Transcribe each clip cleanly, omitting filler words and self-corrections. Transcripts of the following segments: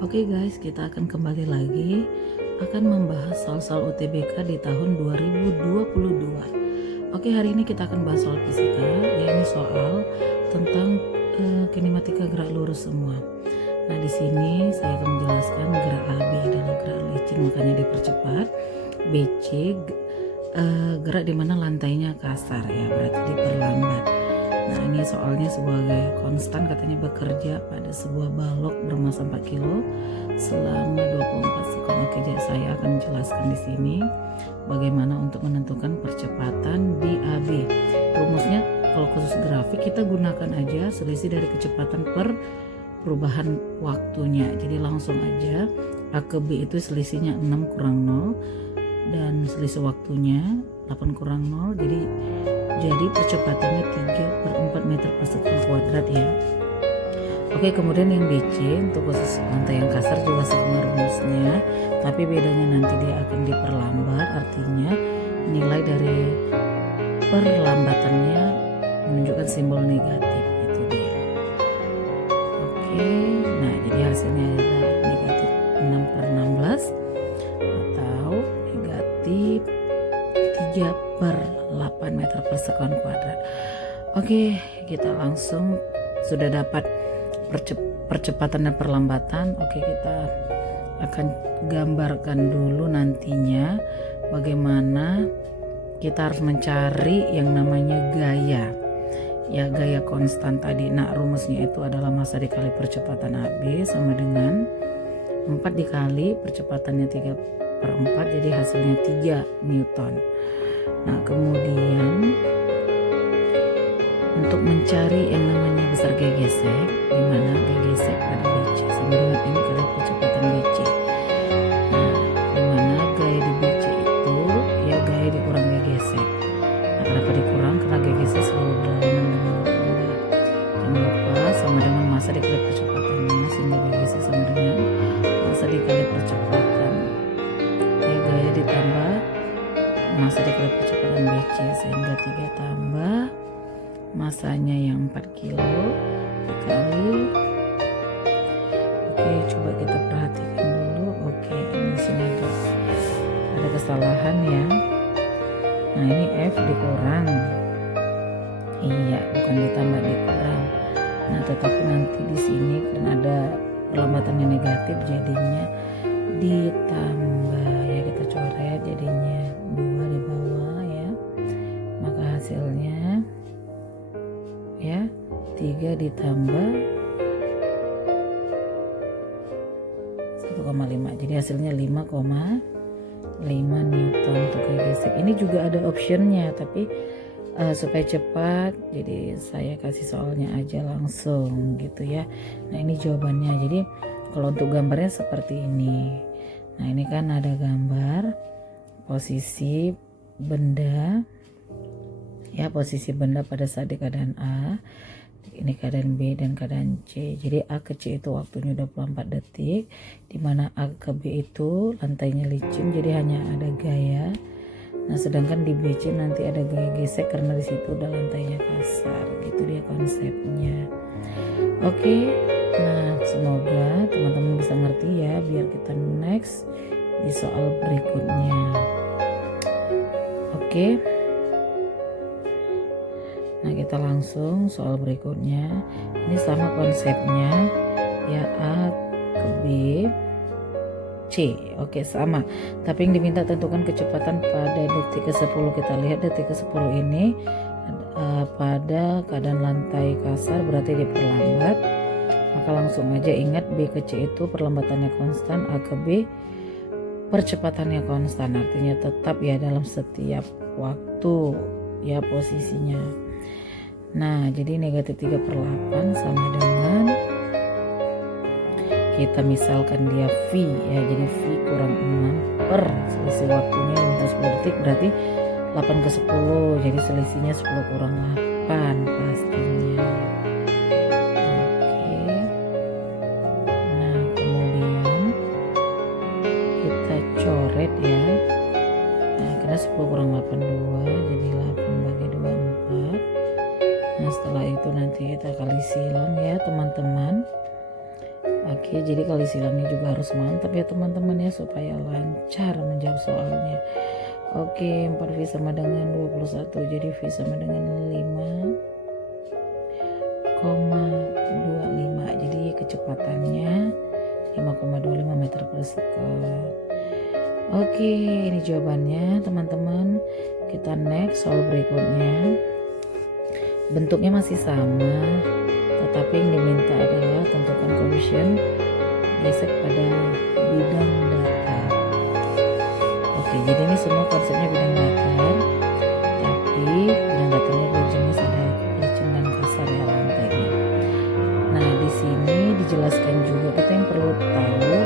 Oke guys, kita akan kembali lagi akan membahas soal-soal UTBK di tahun 2022. Oke, hari ini kita akan bahas soal fisika, yakni soal tentang kinematika gerak lurus semua. Nah, di sini saya akan menjelaskan gerak AB adalah gerak licin, makanya dipercepat. BC gerak di mana lantainya kasar, ya berarti diperlambat. Nah, ini soalnya sebagai konstan katanya bekerja pada sebuah balok bermasa 4 kilo selama 24 sekon. Oke, jadi saya akan menjelaskan di sini bagaimana untuk menentukan percepatan di AB. Rumusnya kalau khusus grafik kita gunakan aja selisih dari kecepatan per perubahan waktunya. Jadi langsung aja A ke B itu selisihnya 6 kurang 0 dan selisih waktunya 8 kurang 0, jadi percepatannya 3/4 meter per sekon kuadrat ya. Oke, kemudian yang BC untuk khusus lantai yang kasar juga sama rumusnya, tapi bedanya nanti dia akan diperlambat, artinya nilai dari perlambatannya menunjukkan simbol negatif, itu dia. Oke, nah jadi hasilnya adalah negatif 6/16 atau negatif 3/8 meter per sekon kuadrat. Oke, kita langsung sudah dapat percepatan dan perlambatan. Oke, kita akan gambarkan dulu nantinya bagaimana kita harus mencari yang namanya gaya. Ya, gaya konstan tadi. Nah, rumusnya itu adalah massa dikali percepatan AB sama dengan 4 dikali percepatannya 3/4, jadi hasilnya 3 Newton. Nah, kemudian untuk mencari yang namanya besar gaya gesek, di mana gaya gesek pada BC sama dengan M kali percepatan BC. Nah, di mana gaya di BC itu ya gaya dikurang gaya gesek. Nah, kenapa dikurang? Karena gaya gesek selalu berlawanan dengan benda. Jangan lupa sama dengan massa dikali percepatannya, sehingga gaya gesek sama dengan massa dikali percepatan. Ya, gaya ditambah massa dikali percepatan BC, sehingga 3 tambah masanya yang 4 kilo dikali. Oke, coba kita perhatikan dulu. Oke, ini sini ada kesalahan ya. Nah, ini F dikurang. Iya, bukan ditambah, dikurang. Nah, tetapi nanti di sini kan ada perlambatannya negatif, jadinya ditambah ya, kita coret jadinya 2 di bawah ya. Maka hasilnya ya 3 ditambah 1,5, jadi hasilnya 5,5 Newton untuk gaya gesek. Ini juga ada optionnya, tapi supaya cepat jadi saya kasih soalnya aja langsung gitu ya. Nah, ini jawabannya. Jadi kalau untuk gambarnya seperti ini. Nah, ini kan ada gambar posisi benda ya, posisi benda pada saat di keadaan A, ini keadaan B dan keadaan C. Jadi A ke C itu waktunya 24 detik, dimana A ke B itu lantainya licin, jadi hanya ada gaya. Nah, sedangkan di BC nanti ada gaya gesek karena di situ udah lantainya kasar. Gitu dia konsepnya. Oke, nah semoga teman-teman bisa ngerti ya, biar kita next di soal berikutnya. Oke. Nah, kita langsung soal berikutnya. Ini sama konsepnya ya, A ke B C. Oke, sama. Tapi yang diminta tentukan kecepatan pada detik ke-10. Kita lihat detik ke-10 ini pada keadaan lantai kasar berarti diperlambat. Maka langsung aja ingat B ke C itu perlambatannya konstan, A ke B percepatannya konstan. Artinya tetap ya dalam setiap waktu ya posisinya. Nah, jadi negatif 3/8 sama dengan kita misalkan dia V ya, jadi V kurang 6 per selisih waktunya 10 detik berarti 8 ke 10, jadi selisihnya 10 kurang 8 pastinya. Oke, nah kemudian kita coret ya. Nah, karena 10 kurang 8 2, jadi 8 bagi 2 4. Nah, setelah itu nanti kita kali silang ya teman-teman. Oke, jadi kali silangnya juga harus mantap ya teman-teman ya, supaya lancar menjawab soalnya. Oke, 4V sama dengan 21, jadi V sama dengan 5,25. Jadi kecepatannya 5,25 meter per second. Oke, ini jawabannya teman-teman. Kita next soal berikutnya. Bentuknya masih sama, tetapi yang diminta adalah tentukan koefisien gesek pada bidang datar. Oke, jadi ini semua konsepnya bidang datar, tapi bidang datarnya dua jenis, ada licin dan kasar ya lantainya. Nah, di sini dijelaskan juga kita yang perlu tahu,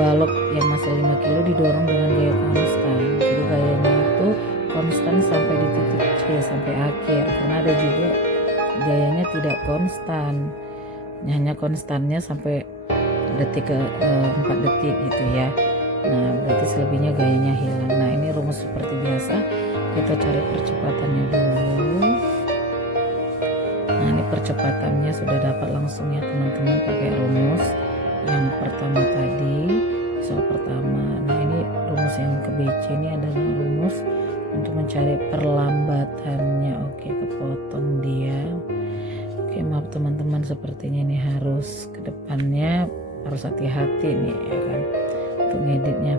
balok yang massa 5 kilo didorong dengan gaya konstan. Jadi gayanya itu konstan sampai di titik C, sampai akhir, karena ada juga gayanya tidak konstan, hanya konstannya sampai detik ke 4 detik gitu ya. Nah, berarti selebihnya gayanya hilang. Nah, ini rumus seperti biasa, kita cari percepatannya dulu. Nah, ini percepatannya sudah dapat langsung ya teman-teman, pakai rumus yang pertama tadi, soal pertama. Nah, ini rumus yang ke BC ini adalah rumus untuk mencari perlambatannya. Oke, kepotong dia. Oke, maaf teman-teman, sepertinya ini harus ke depannya harus hati-hati nih ya kan untuk ngeditnya.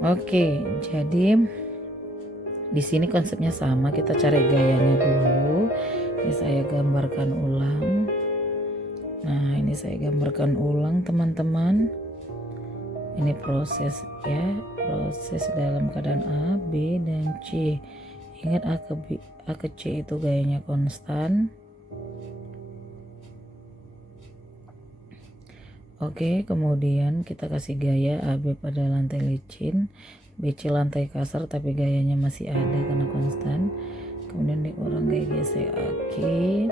Oke, jadi di sini konsepnya sama, kita cari gayanya dulu. Ini saya gambarkan ulang. Nah, ini saya gambarkan ulang teman-teman. Ini proses ya, proses dalam keadaan A, B, dan C. Ingat A ke C itu gayanya konstan. Oke, kemudian kita kasih gaya AB pada lantai licin, BC lantai kasar tapi gayanya masih ada karena konstan. Kemudian dikurang gaya gesek. Oke.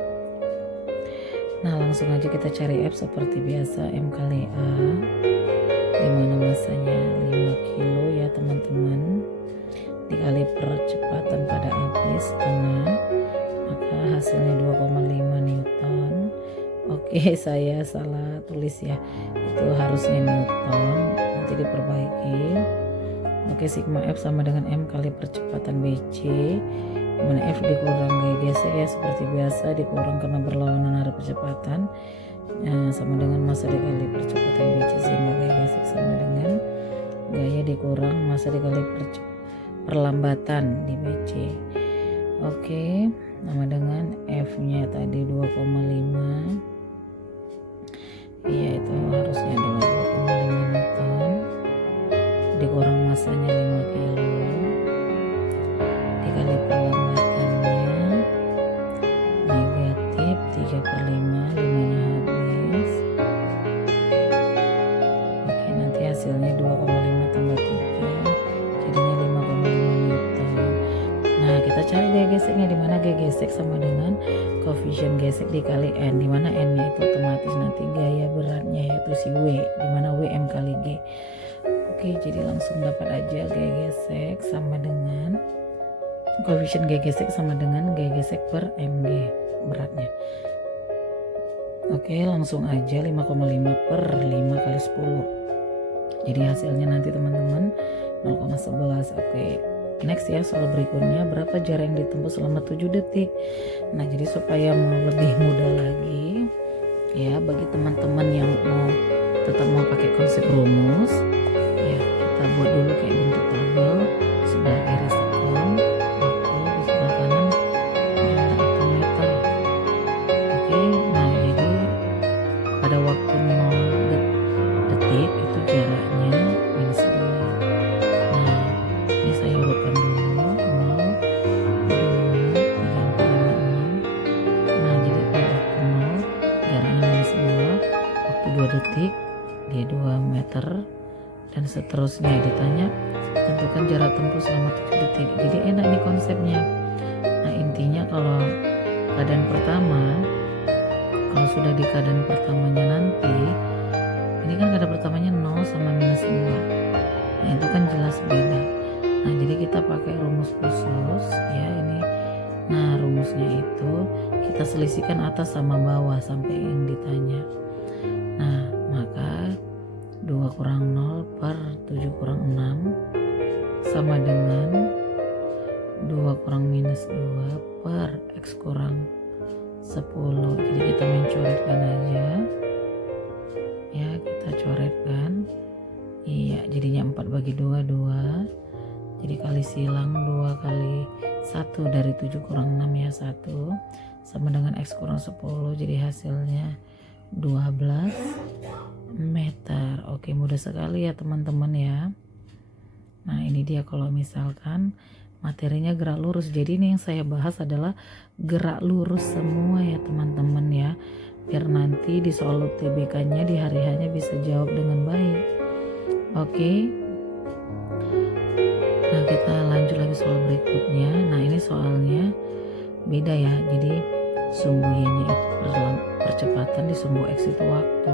Nah, langsung aja kita cari F seperti biasa, M kali A, dimana massanya 5 kilo ya teman-teman, dikali percepatan pada AB setengah, maka hasilnya 2,5 Newton. Oke, saya salah tulis ya, itu harusnya Newton, nanti diperbaiki. Oke, sigma F sama dengan M kali percepatan BC, dimana F dikurang gaya gesek ya seperti biasa, dikurang karena berlawanan arah percepatan, sama dengan massa dikali percepatan BC, sehingga gaya gesek sama dengan gaya dikurang massa dikali perlambatan di BC. Oke, sama dengan F nya tadi 2,5, iya itu harusnya adalah 2,5 Newton, dikurang massanya 5 kilo, dikali perlambatannya negatif 3/5, 5 nya habis. Oke, nanti hasilnya 2,5 tambah 3 jadinya 5,5 Newton. Nah, kita cari gaya geseknya, dimana gaya gesek sama dengan koefisien gesek dikali N, dimana N nya itu otomatis nanti gaya beratnya yaitu si W, dimana W M kali G. Oke, jadi langsung dapat aja gaya gesek sama dengan koefisien gaya gesek sama dengan gaya gesek per Mg beratnya. Oke, langsung aja 5,5 per 5 kali 10, jadi hasilnya nanti teman-teman 0,11. Oke, next ya, soal berikutnya, berapa jarak yang ditempuh selama 7 detik. Nah, jadi supaya lebih mudah lagi ya bagi teman-teman yang tetap mau pakai konsep rumus ya, kita buat dulu kayak bentuk tabel, sebelah kiri sekon, waktu di sebelah kanan jarak hitung meter. Oke, nah jadi pada waktu 0 detik itu jaraknya minus 2. Nah, ini saya urutkan dulu 0, 2, 3, 4, 5, 6. Nah, jadi pada waktu 0 jaraknya minus 2, waktu 2 detik dia 2 meter, dan seterusnya. Ditanya tentukan jarak tempuh selama 7 detik. Jadi enak nih konsepnya. Nah, intinya kalau keadaan pertama, kalau sudah di keadaan pertamanya nanti, ini kan keadaan pertamanya 0 sama minus 2. Nah, itu kan jelas beda. Nah, jadi kita pakai rumus khusus ya ini. Nah, rumusnya itu kita selisihkan atas sama bawah sampai yang ditanya. Nah, kurang 0 per 7 kurang 6 sama dengan 2 kurang minus 2 per X kurang 10. Jadi kita mencoretkan aja ya, kita coretkan. Iya, jadinya 4 bagi 2 2. Jadi kali silang 2 kali 1 dari 7 kurang 6 ya 1 sama dengan X kurang 10. Jadi hasilnya 12 meter. Oke, mudah sekali ya teman-teman ya. Nah ini dia kalau misalkan materinya gerak lurus. Jadi ini yang saya bahas adalah gerak lurus semua ya teman-teman ya, biar nanti di soal UTBK-nya di hari hanya bisa jawab dengan baik. Oke, nah kita lanjut lagi soal berikutnya. Nah ini soalnya beda ya, jadi sumbu Y-nya itu percepatan, di sumbu X itu waktu.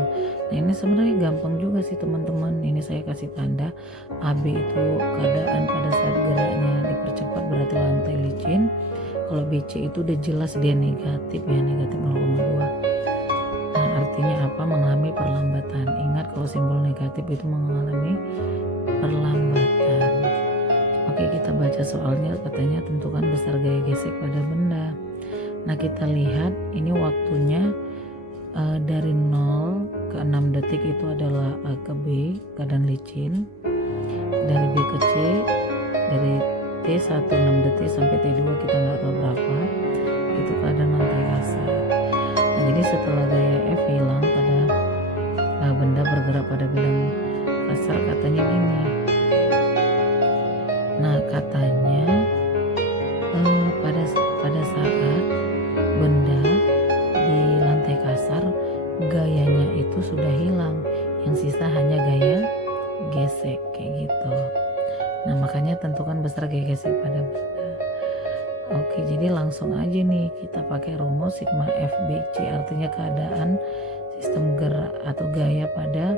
Nah ini sebenarnya gampang juga sih teman-teman. Ini saya kasih tanda AB itu keadaan pada saat geraknya dipercepat, berarti lantai licin. Kalau BC itu udah jelas dia negatif ya, negatif 0,2. Nah artinya apa? Mengalami perlambatan. Ingat kalau simbol negatif itu mengalami perlambatan. Oke, kita baca soalnya. Katanya tentukan besar gaya gesek pada benda. Nah kita lihat ini waktunya dari 0 ke 6 detik itu adalah A ke B keadaan licin, dari B ke C, dari T1 6 detik sampai T2 kita nggak tahu berapa, itu keadaan lantai kasar. Nah jadi setelah gaya F hilang pada benda bergerak pada bidang kasar, katanya gini. Nah katanya pada saat benda di lantai kasar gayanya itu sudah hilang, yang sisa hanya gaya gesek kayak gitu. Nah makanya tentukan besar gaya gesek pada benda. Oke, jadi langsung aja nih kita pakai rumus sigma FBC, artinya keadaan sistem gerak atau gaya pada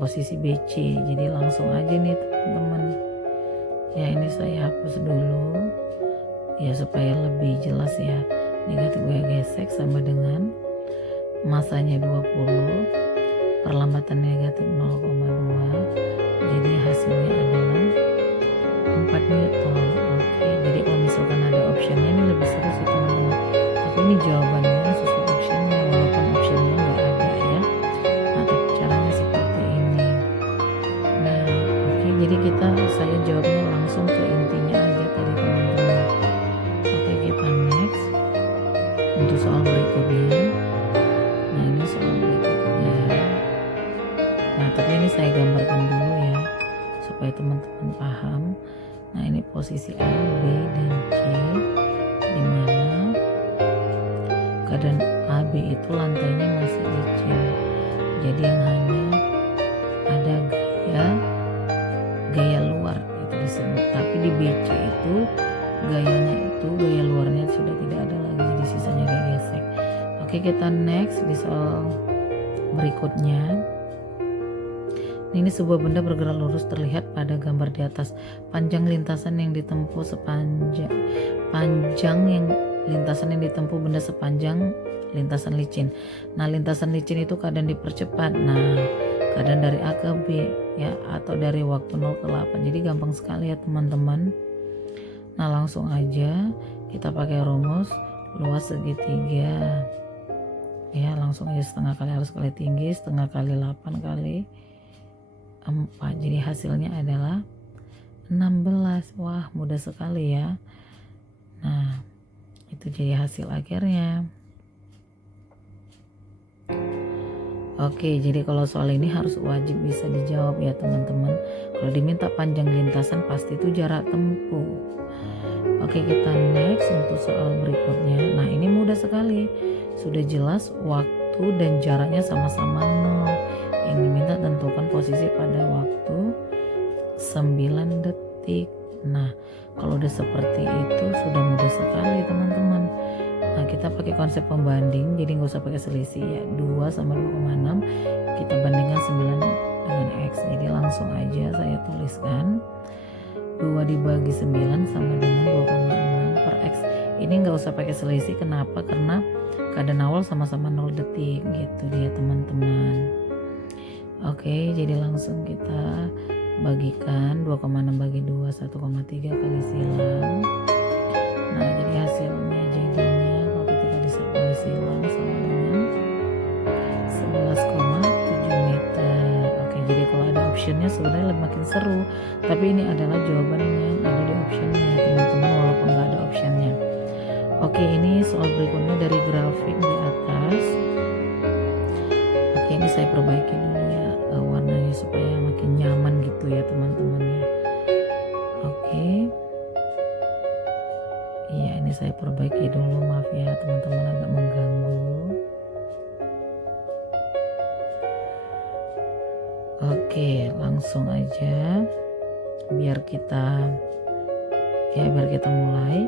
posisi BC. Jadi langsung aja nih teman-teman ya, ini saya hapus dulu ya supaya lebih jelas ya. Negatif gaya gesek sama dengan masanya 20, perlambatan negatif 0,2. Jadi hasilnya adalah 4 Newton. Oke, jadi kalau misalkan ada optionnya ini lebih seru sih teman-teman. Tapi ini jawabannya sesuai optionnya, walaupun optionnya nggak ada ya. Nah tapi caranya seperti ini. Nah oke, jadi saya jawabnya langsung ke intinya aja tadi teman-teman. Oke, kita next untuk soal berikutnya. Nah ini soal berikutnya. Nah tapi ini saya gambarkan dulu ya supaya teman-teman paham. Nah ini posisi A, B, dan C, dimana keadaan AB itu lantainya masih licin. Jadi yang hanya ada gaya luar itu disebut. Tapi di BC itu gaya luarnya sudah tidak ada lagi, jadi sisanya gaya gesek. Oke, kita next di soal berikutnya. Ini sebuah benda bergerak lurus terlihat pada gambar di atas. Panjang lintasan yang ditempuh benda sepanjang lintasan licin. Nah, lintasan licin itu keadaan dipercepat. Nah, keadaan dari A ke B ya, atau dari waktu 0 ke 8. Jadi gampang sekali ya teman-teman. Nah, langsung aja kita pakai rumus luas segitiga. Ya, langsung aja setengah kali arus kali tinggi, setengah kali 8 kali 4. Jadi hasilnya adalah 16. Wah, mudah sekali ya. Nah, itu jadi hasil akhirnya. Oke, jadi kalau soal ini harus wajib bisa dijawab ya teman-teman. Kalau diminta panjang lintasan pasti itu jarak tempuh. Oke, kita next untuk soal berikutnya. Nah, ini mudah sekali. Sudah jelas waktu dan jaraknya sama-sama 0. Yang diminta tentukan posisi pada waktu 9 detik. Nah, kalau udah seperti itu sudah mudah sekali teman-teman. Nah, kita pakai konsep pembanding, jadi nggak usah pakai selisih ya. 2 sama 2,6 kita bandingkan 9 dengan X. Jadi langsung aja saya tuliskan 2 dibagi 9 sama dengan 2,6 per X. Ini nggak usah pakai selisih, kenapa? Karena keadaan awal sama-sama 0 detik gitu dia teman-teman. Oke, Oke, jadi langsung kita bagikan 2,6 bagi 2 1,3 kali silang. Nah, jadi hasilnya jadinya kalau ketika kali silang sama dengan 11,7 meter. Oke, jadi kalau ada optionnya sebenarnya makin seru, tapi ini adalah jawabannya yang ada di optionnya ya teman-teman, walaupun nggak ada optionnya. Oke, ini soal berikutnya dari grafik di atas. Oke, ini saya perbaiki dulu ya warnanya supaya makin nyaman gitu ya teman-teman ya. Oke, iya ini saya perbaiki dulu, maaf ya teman-teman agak mengganggu. Oke, langsung aja biar kita mulai.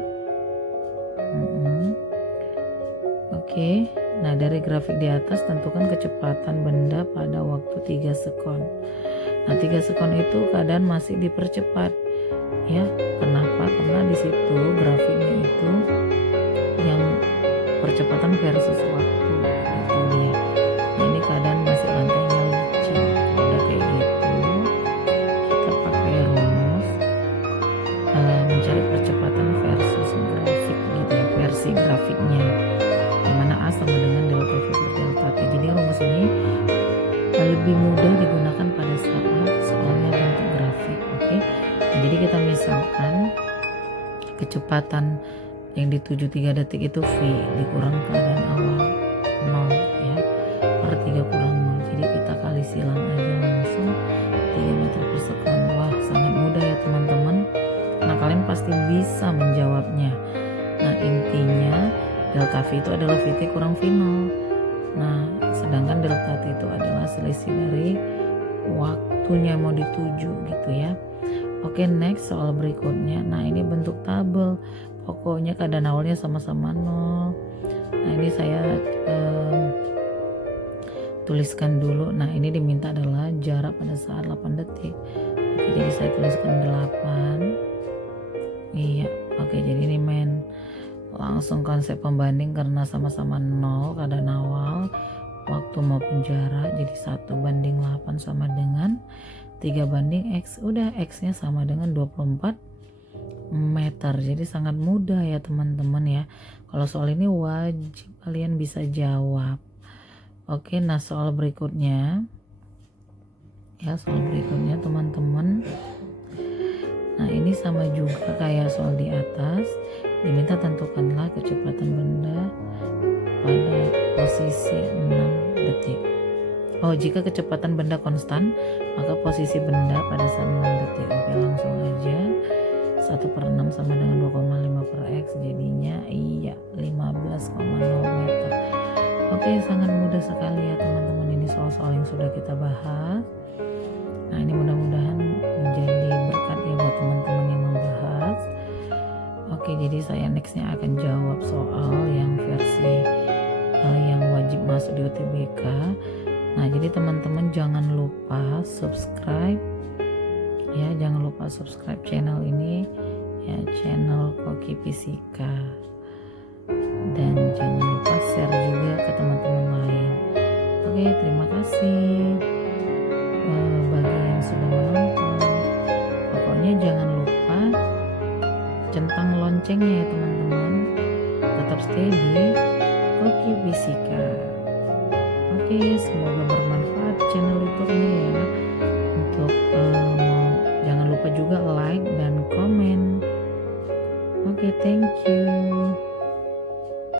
Oke, nah dari grafik di atas tentukan kecepatan benda pada waktu 3 sekon. Nah 3 sekon itu keadaan masih dipercepat ya. Kenapa? Karena di situ grafiknya itu yang percepatan versus waktu itu dia. Nah ini keadaan masih lantainya licin. Udah kayak gitu, kita pakai rumus mencari percepatan versus grafik gitu ya, versi grafiknya, dimana A sama dengan delta V per delta T. Jadi rumus ini lebih mudah digunakan pada saat soalnya bentuk grafik. Oke, nah, jadi kita misalkan kecepatan yang dituju 3 detik itu V dikurang keadaan awal 0 ya, per 3 kurang 0. Jadi kita kali silang aja langsung 3 meter per sekon. Wah, sangat mudah ya teman-teman. Nah kalian pasti bisa menjawabnya. Nah intinya delta V itu adalah VT kurang V0. Nah sedangkan delta T itu adalah selisih dari waktunya mau dituju gitu ya. Oke, next soal berikutnya. Nah ini bentuk tabel, pokoknya keadaan awalnya sama-sama 0. Nah ini saya tuliskan dulu. Nah ini diminta adalah jarak pada saat 8 detik. Oke, jadi saya tuliskan 8. Iya, oke, jadi ini men langsung konsep pembanding karena sama-sama 0 keadaan awal, waktu maupun jarak, jadi 1:8 sama dengan 3 X. Udah, X nya sama dengan 24 meter. Jadi sangat mudah ya teman-teman ya. Kalau soal ini wajib kalian bisa jawab. Oke, nah soal berikutnya ya, teman-teman. Nah ini sama juga kayak soal di atas, diminta tentukanlah kecepatan benda pada posisi 6 detik. Oh, jika kecepatan benda konstan, maka posisi benda pada saat 6 detik. Oke, langsung aja 1/6 sama dengan 2,5 per X, jadinya iya 15,0 meter. Oke, sangat mudah sekali ya teman-teman, ini soal-soal yang sudah kita bahas. Nah ini mudah-mudahan menjadi berkat ya buat teman-teman yang membahas. Oke, jadi saya nextnya akan jawab soal yang versi yang wajib masuk di UTBK. Nah jadi teman-teman jangan lupa subscribe ya, jangan lupa subscribe channel ini ya, channel Koki Fisika, dan jangan lupa share juga ke teman-teman lain. Oke, terima kasih bagi yang sudah menonton. Pokoknya jangan lupa centang loncengnya ya teman-teman, tetap stay di Koki Fisika. Oke, semoga bermanfaat channel YouTube ini ya. Untuk jangan lupa juga like dan komen. Oke, thank you.